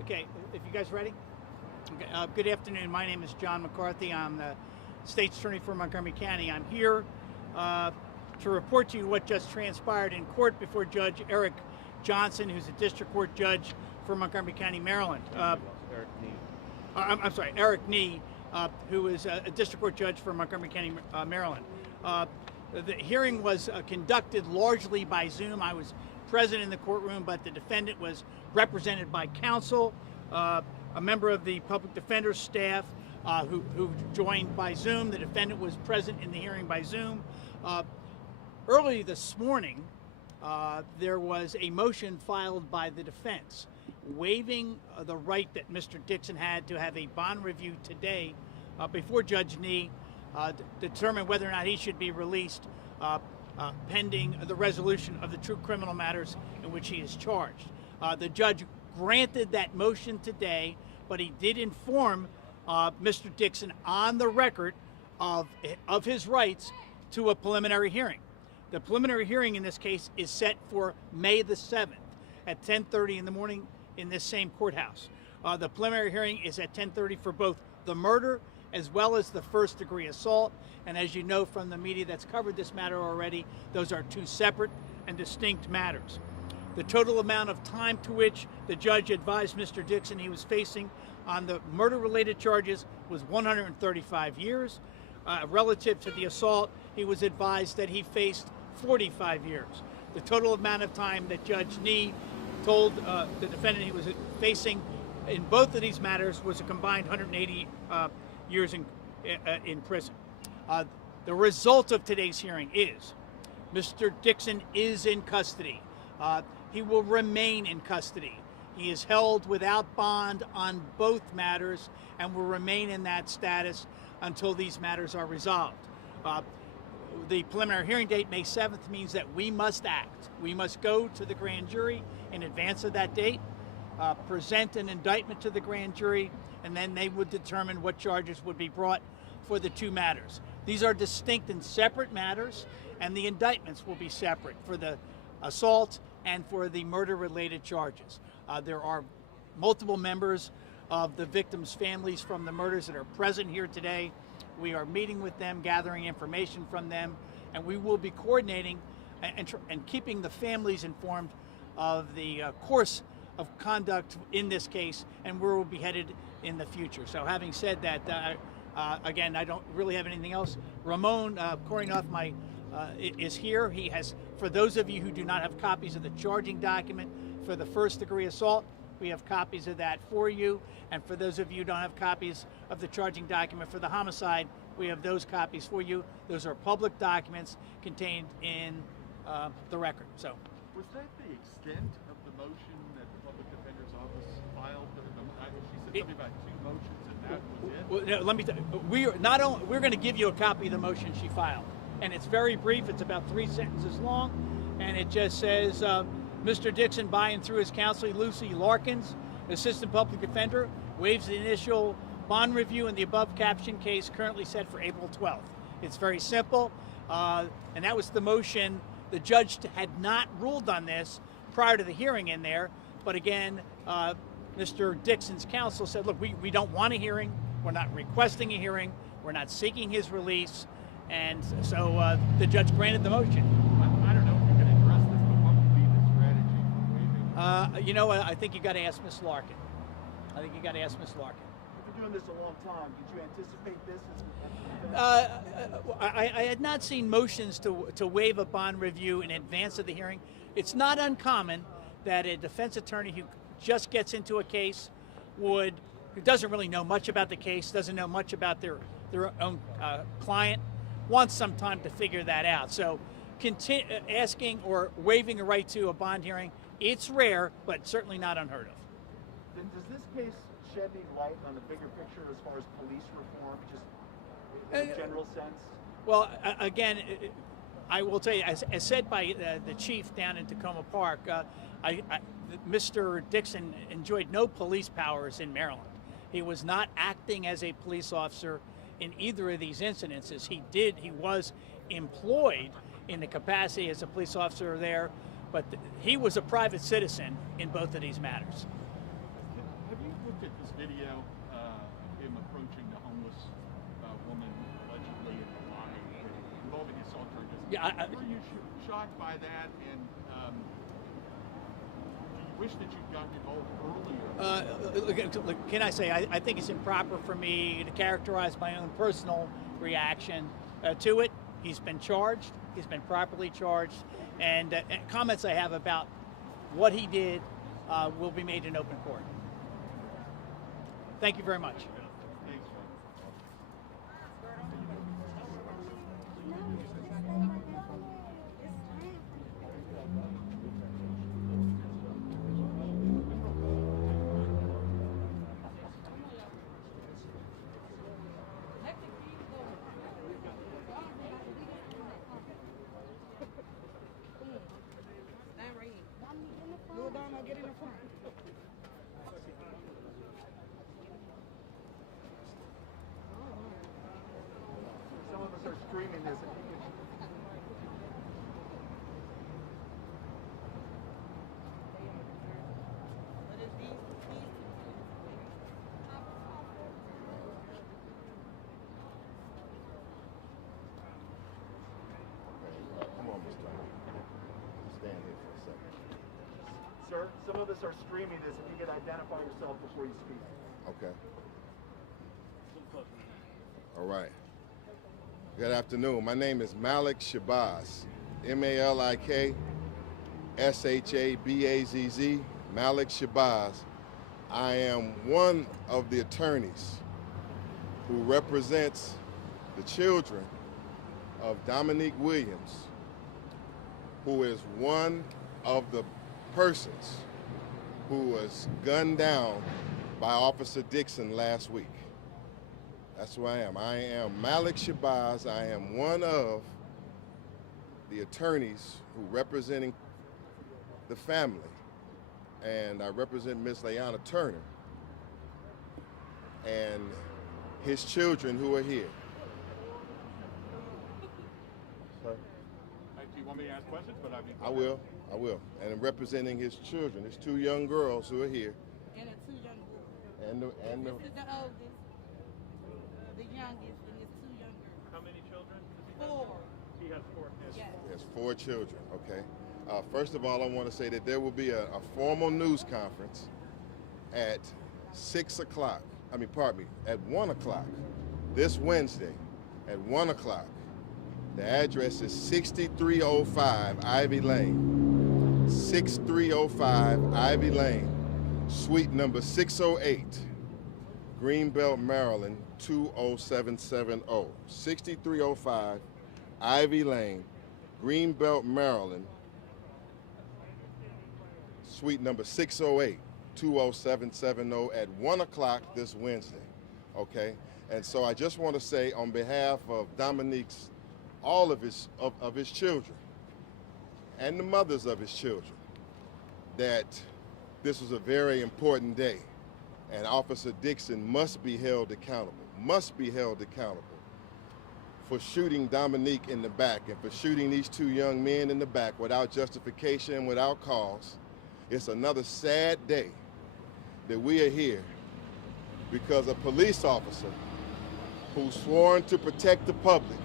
Okay, if you guys ready? Okay, good afternoon. My name is John McCarthy. I'm the State's Attorney for Montgomery County. I'm here to report to you what just transpired in court before Judge Eric Johnson, who's a district court judge for Montgomery County, Maryland. I'm sorry, Eric Nee, who is a district court judge for Montgomery County, Maryland. The hearing was conducted largely by Zoom. I was present in the courtroom, but the defendant was represented by counsel, a member of the public defender's staff who joined by Zoom. The defendant was present in the hearing by Zoom. Early this morning, there was a motion filed by the defense waiving the right that Mr. Dixon had to have a bond review today before Judge Nee determine whether or not he should be released pending the resolution of the true criminal matters in which he is charged. The judge granted that motion today, but he did inform Mr. Dixon on the record of his rights to a preliminary hearing. The preliminary hearing in this case is set for May the 7th at 10:30 in the morning in this same courthouse. The preliminary hearing is at 10:30 for both the murder as well as the first-degree assault. And as you know from the media that's covered this matter already, those are two separate and distinct matters. The total amount of time to which the judge advised Mr. Dixon he was facing on the murder-related charges was 135 years. Relative to the assault, he was advised that he faced 45 years. The total amount of time that Judge Nee told the defendant he was facing in both of these matters was a combined 180 years in prison. The result of today's hearing is Mr. Dixon is in custody. He will remain in custody. He is held without bond on both matters and will remain in that status until these matters are resolved. The preliminary hearing date, May 7th, means that we must act. We must go to the grand jury in advance of that date, present an indictment to the grand jury, and then they would determine what charges would be brought for the two matters. These are distinct and separate matters, and the indictments will be separate for the assault and for the murder-related charges. There are multiple members of the victims' families from the murders that are present here today. We are meeting with them, gathering information from them, and we will be coordinating and keeping the families informed of the course of conduct in this case and where we'll be headed in the future. So having said that, again, I don't really have anything else. Ramon Korinoff is here. He has, for those of you who do not have copies of the charging document for the first-degree assault, we have copies of that for you. And for those of you who don't have copies of the charging document for the homicide, we have those copies for you. Those are public documents contained in the record. So, was that the extent of the motion that the public defender's office filed? She said something about two motions, and that was it. Well, no, let me tell you, we're going to give you a copy of the motion she filed, and it's very brief. It's about 3 sentences long, and it just says, Mr. Dixon, by and through his counsel, Lucy Larkins, Assistant Public Defender, waives the initial bond review in the above captioned case currently set for April 12th. It's very simple, and that was the motion. The judge had not ruled on this prior to the hearing in there, but again, Mr. Dixon's counsel said, look, we don't want a hearing, we're not requesting a hearing, we're not seeking his release, and so the judge granted the motion. I don't know if you can address this, but what would be the strategy for waiving? You know what, I think you got to ask Ms. Larkin. You've been doing this a long time. Did you anticipate this? I had not seen motions to waive a bond review in advance of the hearing. It's not uncommon that a defense attorney who just gets into a case who doesn't really know much about the case, doesn't know much about their own client, wants some time to figure that out. So asking or waiving a right to a bond hearing, it's rare, but certainly not unheard of. Then does this case shed any light on the bigger picture as far as police reform, just in a general sense? Well, again, I will tell you, as said by the chief down in Takoma Park, Mr. Dixon enjoyed no police powers in Maryland. He was not acting as a police officer in either of these incidences. He was employed in the capacity as a police officer there, but he was a private citizen in both of these matters. Have this video of him approaching the homeless woman allegedly in the lobby involving assault charges. Yeah, were you shocked by that, and do you wish that you'd gotten involved earlier? Look, can I say, I think it's improper for me to characterize my own personal reaction to it. He's been charged. He's been properly charged. And comments I have about what he did will be made in open court. Thank you very much. Thanks, Some of us are streaming this. Come on, Mr. Stand here for a second. Sir, some of us are streaming this. If you could identify yourself before you speak. Okay. All right. Good afternoon. My name is Malik Shabazz. Malik Shabazz. Malik Shabazz. I am one of the attorneys who represents the children of Dominique Williams, who is one of the persons who was gunned down by Officer Dixon last week. That's who I am. I am Malik Shabazz. I am one of the attorneys who representing the family, and I represent Ms. Leanna Turner and his children who are here. Sir? Do you want me to ask questions? But I will. And I'm representing his children, his two young girls who are here. And the two young boys. And the This is the oldest, the youngest, and his two young girls. How many children does he have? 4. He has 4. Yes. There's 4 children, okay? First of all, I want to say that there will be a formal news conference at 6 o'clock. At 1 o'clock this Wednesday at 1 o'clock. The address is 6305 Ivy Lane. 6305 Ivy Lane, suite number 608, Greenbelt, Maryland 20770. 6305 Ivy Lane, Greenbelt, Maryland, suite number 608, 20770 at 1 o'clock this Wednesday, okay? And so I just want to say on behalf of Dominique's, all of his children, and the mothers of his children, that this was a very important day, and Officer Dixon must be held accountable for shooting Dominique in the back and for shooting these 2 young men in the back without justification, without cause. It's another sad day that we are here because a police officer who's sworn to protect the public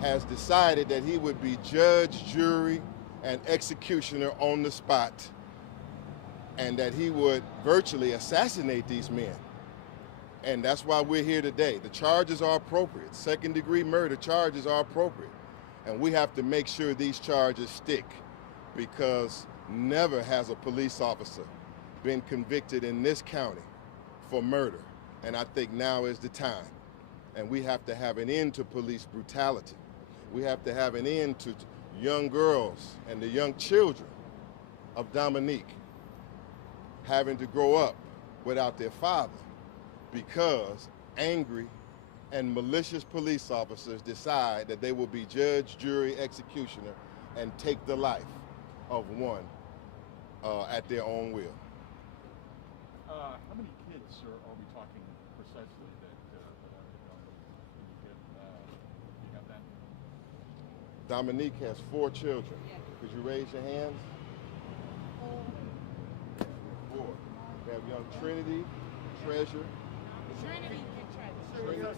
has decided that he would be judge, jury, and executioner on the spot, and that he would virtually assassinate these men. And that's why we're here today. The charges are appropriate. Second-degree murder charges are appropriate. And we have to make sure these charges stick, because never has a police officer been convicted in this county for murder. And I think now is the time. And we have to have an end to police brutality. We have to have an end to young girls and the young children of Dominique having to grow up without their father because angry and malicious police officers decide that they will be judge, jury, executioner, and take the life of one at their own will. How many kids are we talking precisely that you have that? Dominique has 4 children. Could you raise your hands? 4. We have young Trinity, Treasure. Trinity and Trinity.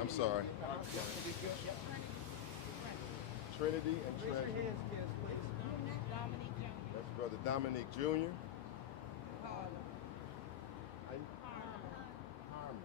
I'm sorry. Trinity and Treasure. Dominique Jr. That's Brother Dominique Jr. Harmon. Harlem.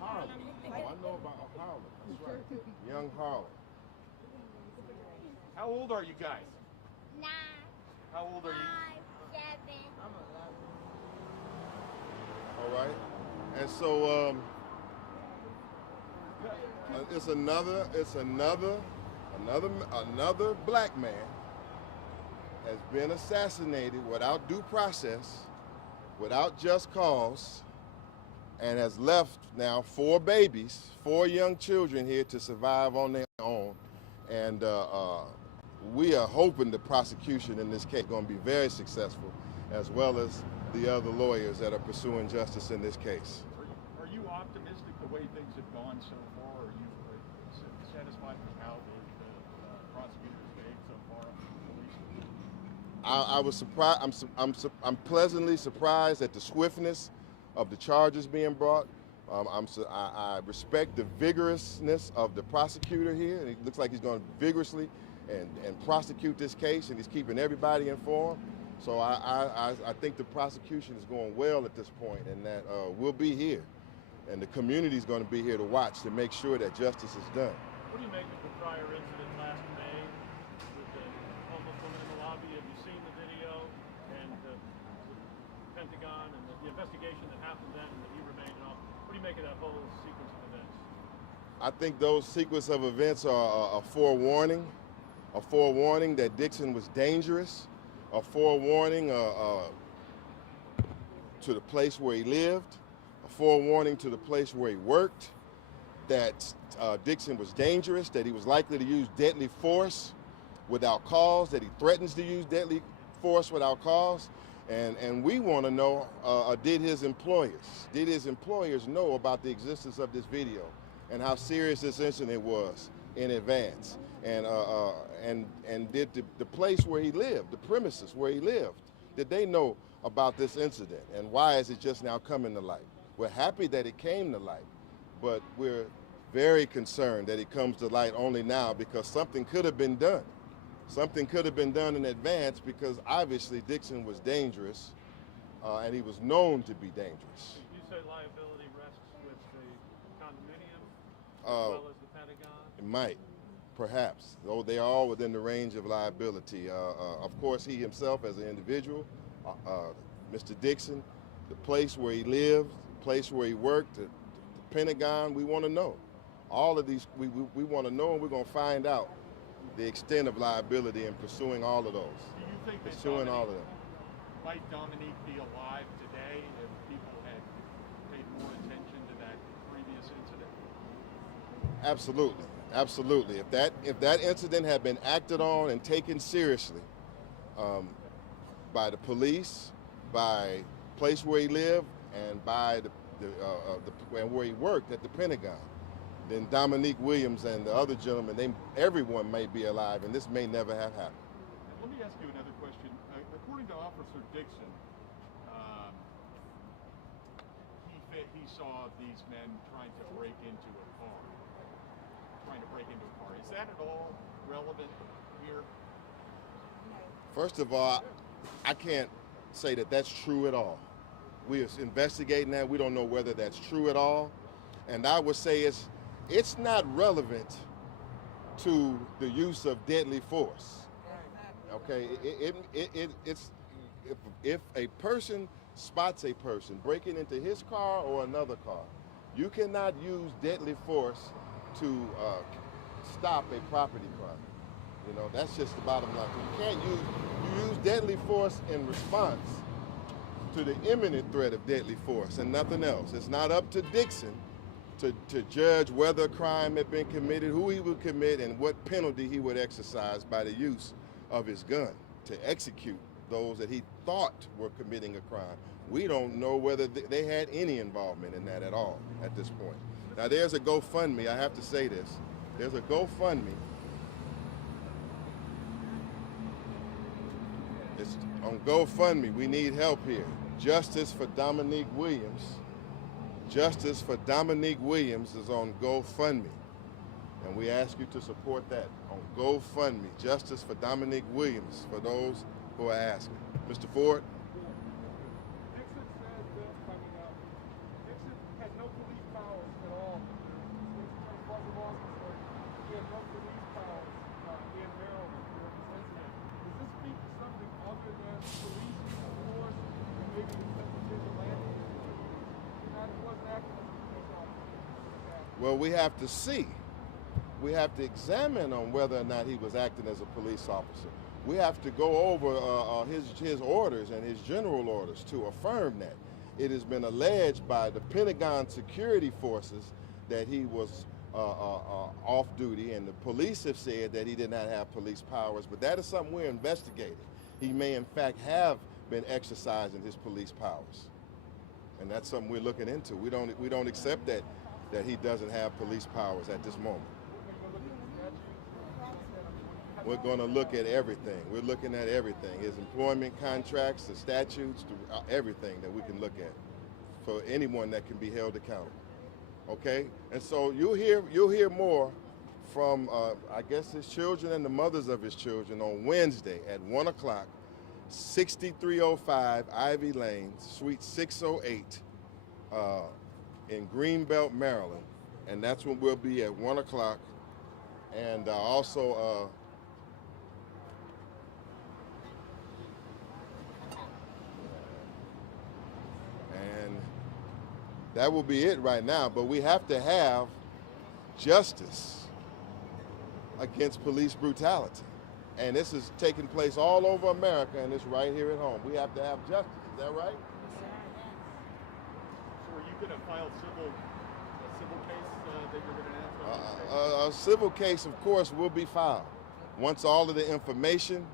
Oh, I know about Harlem. That's right. Young Harlem. How old are you guys? 9, How old are you? 5, 7. All right. And so it's another black man has been assassinated without due process, without just cause, and has left now 4 babies, 4 young children here to survive on their own. And we are hoping the prosecution in this case is going to be very successful, as well as the other lawyers that are pursuing justice in this case. Are you optimistic the way things have gone so far? Are you satisfied with how the prosecutors behaved so far? I was surprised. I'm pleasantly surprised at the swiftness of the charges being brought. I respect the vigorousness of the prosecutor here, and it looks like he's going to vigorously and prosecute this case, and he's keeping everybody informed. So I think the prosecution is going well at this point, and that we'll be here, and the community is going to be here to watch to make sure that justice is done. What do you make of the prior incident last May with the homeless woman in the lobby? Have you seen the video and the Pentagon and the investigation that happened then and that he remained in office? What do you make of that whole sequence of events? I think those sequence of events are a forewarning that Dixon was dangerous, a forewarning to the place where he lived, a forewarning to the place where he worked, that Dixon was dangerous, that he was likely to use deadly force without cause, that he threatens to use deadly force without cause. And we want to know, did his employers know about the existence of this video and how serious this incident was in advance? And did the place where he lived, the premises where he lived, did they know about this incident? And why is it just now coming to light? We're happy that it came to light, but we're very concerned that it comes to light only now because something could have been done. Something could have been done in advance because obviously Dixon was dangerous and he was known to be dangerous. You say liability rests with the condominium as well as the Pentagon? It might, perhaps, though they are all within the range of liability. Of course, he himself as an individual, Mr. Dixon, the place where he lived, the place where he worked, the Pentagon, we want to know. All of these, we want to know, and we're going to find out the extent of liability in pursuing all of those. Do you think that Pursuing all of them. might Dominique be alive today if people had paid more attention to that previous incident? Absolutely, absolutely. If that incident had been acted on and taken seriously by the police, by the place where he lived, and by where he worked at the Pentagon, then Dominique Williams and the other gentlemen, everyone may be alive, and this may never have happened. Let me ask you another question. According to Officer Dixon, he saw these men trying to break into a car. Is that at all relevant here? First of all, I can't say that that's true at all. We are investigating that. We don't know whether that's true at all. And I would say it's not relevant to the use of deadly force. Okay, it's if a person spots a person breaking into his car or another car, you cannot use deadly force to stop a property crime. You know, that's just the bottom line. You use deadly force in response to the imminent threat of deadly force and nothing else. It's not up to Dixon to judge whether a crime had been committed, who he would commit, and what penalty he would exercise by the use of his gun to execute those that he thought were committing a crime. We don't know whether they had any involvement in that at all at this point. Now there's a GoFundMe, I have to say this. There's a GoFundMe. It's on GoFundMe, we need help here. Justice for Dominique Williams. Justice for Dominique Williams is on GoFundMe. And we ask you to support that on GoFundMe. Justice for Dominique Williams, for those who are asking. Mr. Ford? Dixon said Dixon had no police powers at all. Was a law officer. He had no police powers in Maryland during this incident. Does this speak to something other than police force and maybe the sense of vigilante? He wasn't acting as a police officer. Well, we have to see. We have to examine on whether or not he was acting as a police officer. We have to go over his orders and his general orders to affirm that. It has been alleged by the Pentagon security forces that he was off duty, and the police have said that he did not have police powers, but that is something we're investigating. He may in fact have been exercising his police powers, and that's something we're looking into. We don't accept that he doesn't have police powers at this moment. We're going to look at everything. We're looking at everything. His employment contracts, the statutes, everything that we can look at for anyone that can be held accountable. Okay? And so you'll hear more from, I guess, his children and the mothers of his children on Wednesday at 1 o'clock, 6305 Ivy Lane, Suite 608 in Greenbelt, Maryland. And that's when we'll be at 1 o'clock. And also, and that will be it right now, but we have to have justice against police brutality. And this is taking place all over America, and it's right here at home. We have to have justice, is that right? So are you going to file a civil case that you're going to answer? A civil case, of course, will be filed. Once all of the information,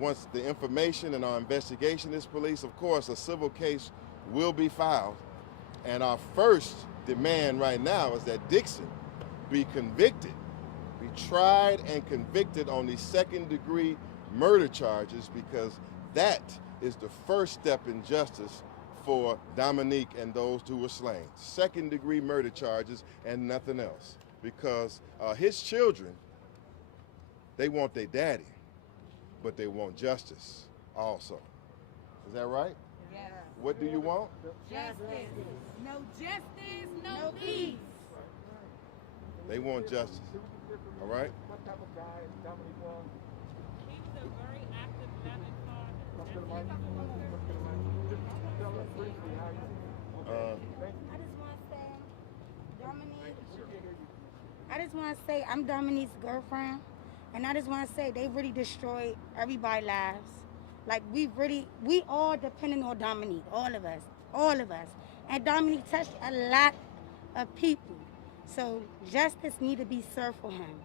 and our investigation is police, of course, a civil case will be filed. And our first demand right now is that Dixon be convicted, be tried and convicted on the second-degree murder charges, because that is the first step in justice for Dominique and those who were slain. Second-degree murder charges and nothing else. Because his children, they want their daddy, but they want justice also. Is that right? Yeah. What do you want? Justice. No justice, no peace. They want justice. All right? What type of guy Dominique was? He was a very active, loving father. Tell us briefly how you. I just want to say I'm Dominique's girlfriend, and I just want to say they really destroyed everybody's lives. Like we all depending on Dominique, all of us. And Dominique touched a lot of people. So justice need to be served for him.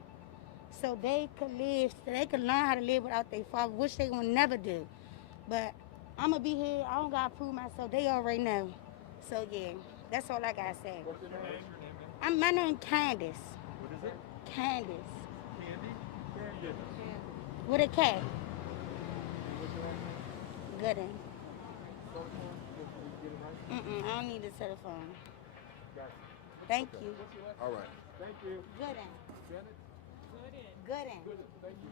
So they could live, so they could learn how to live without their father, which they will never do. But I'm going to be here. I don't got to prove myself. They already know. So, yeah, that's all I got to say. What's your name? My name Candace. What is it? Candace. Candy? With a K. What's your last name? Gooden. Telephone? Did you get it right? I don't need a telephone. Gotcha. Thank you. All right. Thank you. Gooden. Janet? Gooden. Thank you.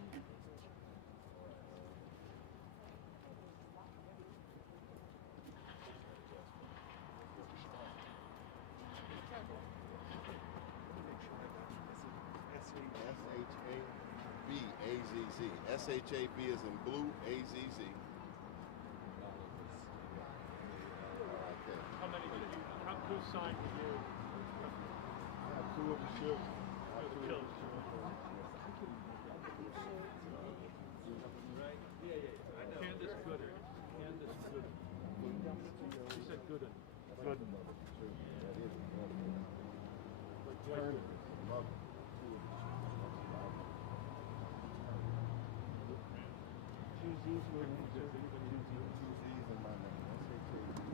S-H-A-B-A-Z-Z. S-H-A-B is in blue, A-Z-Z. How many did you, who signed with you? I have two of the children. Who killed you? Candace Gooden. Candace Gooden. She said Gooden. Gooden. Two Z's in my name. S-H-A-B.